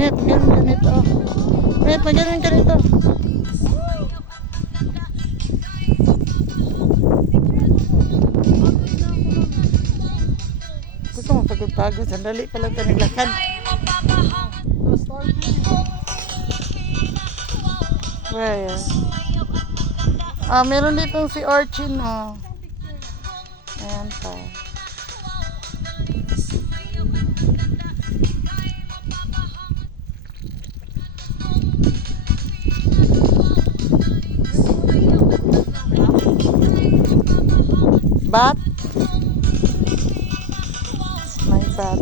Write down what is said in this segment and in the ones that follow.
Net, ganun ganito. Net, magaling ganito. Gusto mo pagod-pagod. Sandali pa lang ito naglakad. Where? Meron dito si Orchin, oh. Ayan pa. Bat? My bat.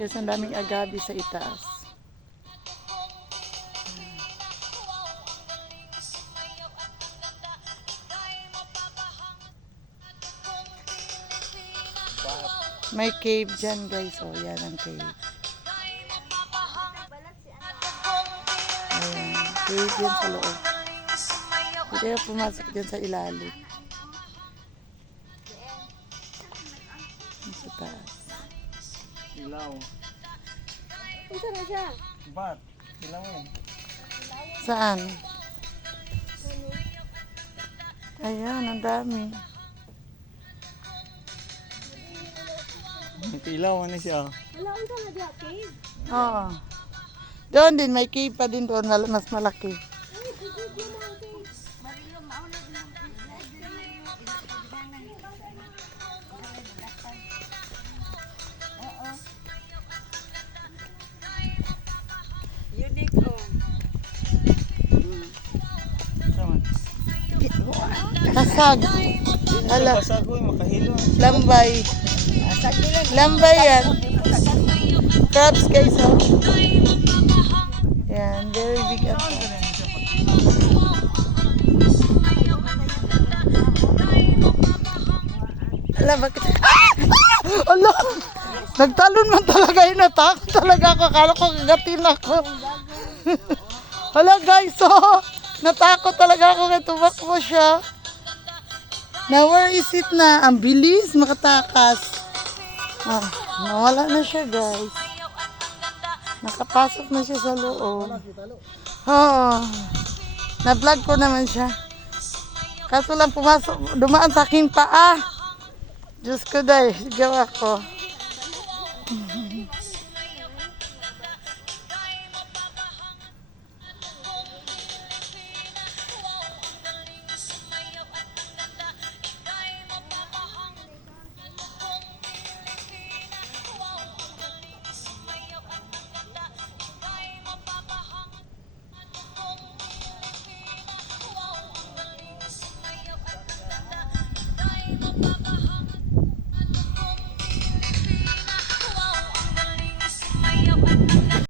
Kasi ang daming agabi sa itaas. May cave dyan guys. Oh, yan ang cave. Ayan. Cave yan sa loob. Hindi na pumasok dyan sa ilalim. Sa taas. Ilaw. Isa na siya. Bat? Ilaw yan. Saan? Ayan, ang dami. Ilaw ano siya? Wala unsa na diha cave. Oo. Doon din, may cave pa din doon. Mas malaki. Ay, bigod yun ang cave. Marilo maulog ng unique oh. Saan? Kasag. Hala, Kasagoy, makahilo. lambay. Lambay yan. Crabs guys, oh. Yan, very big up. Ala, bakit? Ah! Ala! Nagtalon man talaga yun. Natakot talaga ako. Akala ko kagatin ako. Hala guys, oh. Natakot talaga ako kaya tumakbo siya. Now, where is it na? Ang bilis, makatakas. Nawala na siya guys. Nakapasok na siya sa loob. Oo. Na-vlog ko naman siya. Kaso lang pumasok, dumaan sa aking paa. Diyos ko dahil, gawa ko. Bye.